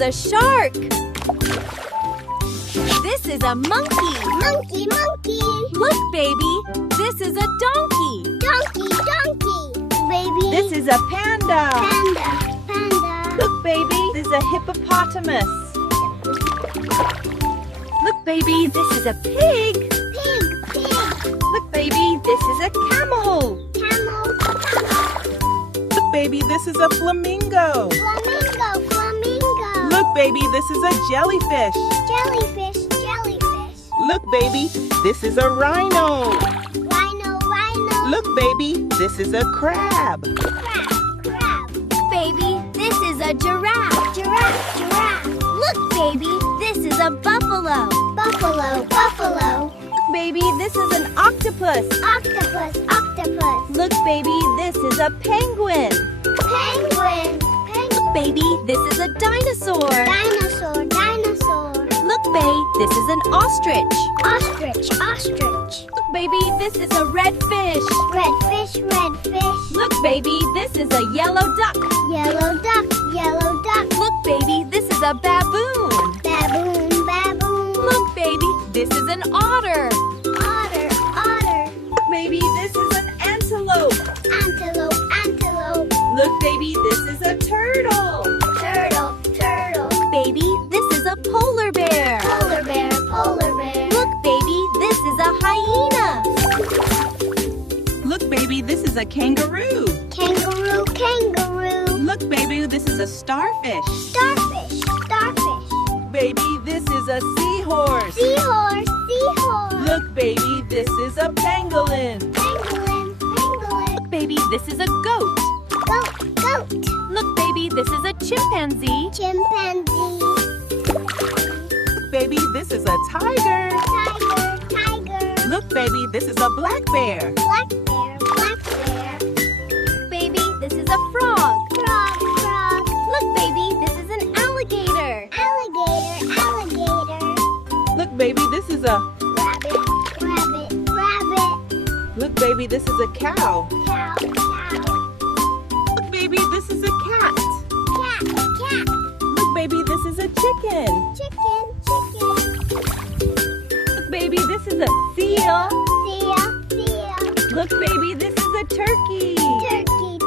is a shark. This is a monkey. Monkey, monkey. Look, baby, this is a donkey. Donkey, donkey. Baby. This is a panda. Panda, panda. Look, baby, this is a hippopotamus. Look, baby, this is a pig. Pig, pig. Look, baby, this is a camel. Camel, camel. Look, baby, this is a flamingo. Flamingo, flamingo. Look, baby, this is a jellyfish. Jellyfish, jellyfish. Look, baby, this is a rhino. Rhino, rhino. Look, baby, this is a crab. Crab, crab. Baby, this is a giraffe. Giraffe, giraffe. Look, baby, this is a buffalo. Buffalo, buffalo. Look, baby, this is an octopus. Octopus, octopus. Look, baby, this is a penguin. Penguin, penguin. Baby, this is a dinosaur. Dinosaur, dinosaur. Look, babe, this is an ostrich. Ostrich, ostrich. Look, baby, this is a redfish. Redfish, redfish. Look, baby, this is a yellow duck. Yellow duck, yellow duck. Look, baby, this is a baboon. Baboon, baboon. Look, baby, this is an otter. Otter, otter. Look, baby, this is an antelope. Antelope, antelope. Look, baby, this is a turtle. Turtle, turtle. Baby, this is a polar bear. Polar bear, polar bear. Look, baby, this is a hyena. Look, baby, this is a kangaroo. Kangaroo, kangaroo. Look, baby, this is a starfish. Starfish, starfish. Baby, this is a seahorse. Seahorse, seahorse. Look, baby, this is a pangolin. Pangolin, pangolin. Look, baby, this is a goat. Goat, goat. Look, baby, this is a chimpanzee. Chimpanzee. Look, baby, this is a tiger. Tiger, tiger. Look, baby, this is a black bear. Black bear, black bear. Baby, this is a frog. Frog, frog. Look, baby, this is an alligator. Alligator, alligator. Look, baby, this is a... Rabbit, rabbit, rabbit. Look, baby, this is a cow. Cow, cow. Look, baby, this is a cat. Cat, cat. Look, baby, this is a chicken. Chicken, chicken. Look, baby, this is a seal. Seal, seal. Look, baby, this is a turkey. Turkey,